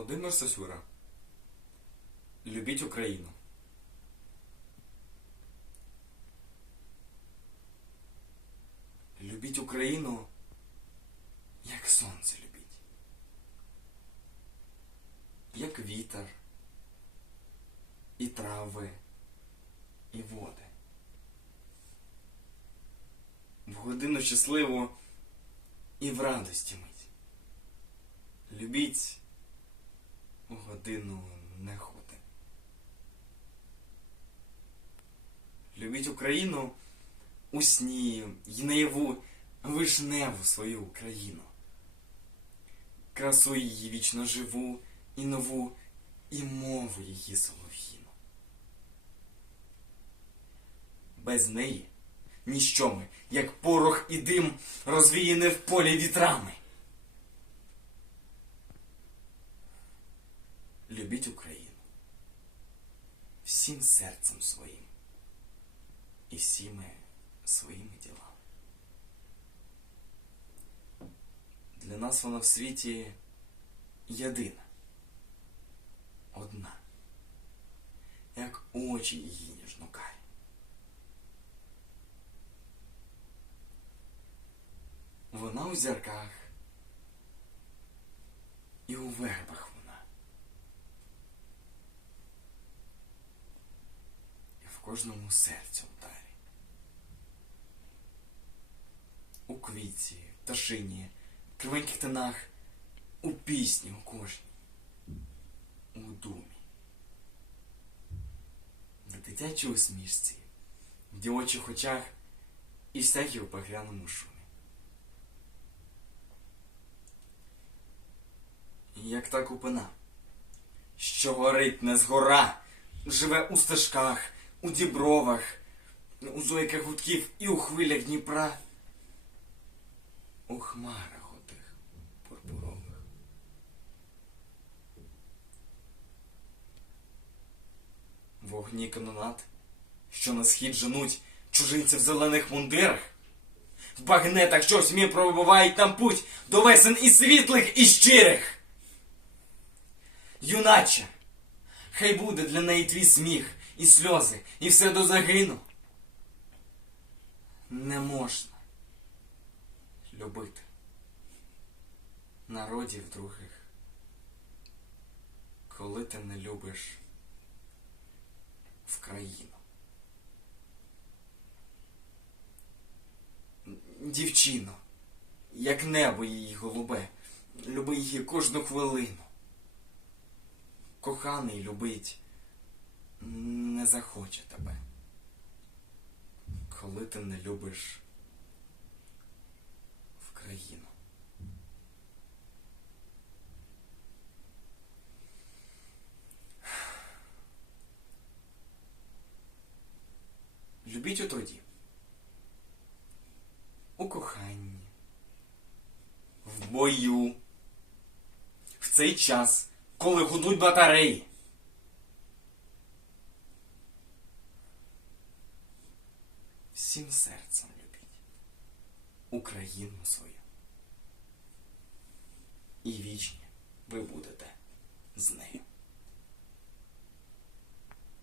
Володимир Сосюра. Любіть Україну. Любіть Україну, як сонце любіть. Як вітер, і трави, і води. В годину щасливу і в радості мить. Любіть годину негоди. Любіть Україну у сні й наяву вишневу свою Україну. Красу її вічно живу і нову, і мову її солов'їну. Без неї ніщо ми, як порох і дим, розвіяне в полі вітрами. Любіть Україну всім серцем своїм і всіми своїми ділами. Для нас вона в світі єдина, одна, як очі її ніжно карі. Вона у зірках і у вербах вона. І кожному серцю вдарі. У квітці, пташині, кривеньких тонах, у пісні у кожній, у думі. На дитячій усмішці, в дівочих очах і всякій у погряному шумі. як та купина, що горить не згора, живе у стежках, у дібровах, у зойках гудків і у хвилях Дніпра, у хмарах отих пурпурових. Вогні канонат, що на схід женуть чужинці в зелених мундирах, в багнетах щось мі пробивають нам путь до весен і світлих, і щирих. Юначе, хай буде для неї твій сміх і сльози, і все до загину. Не можна любити народів других, коли ти не любиш в країну. Дівчино, як небо її голубе, люби її кожну хвилину коханий любить не захоче тебе, коли ти не любиш в країну. Любіть у труді, у коханні, в бою, в цей час коли гудуть батареї. Всім серцем любіть Україну свою. І вічні ви будете з нею.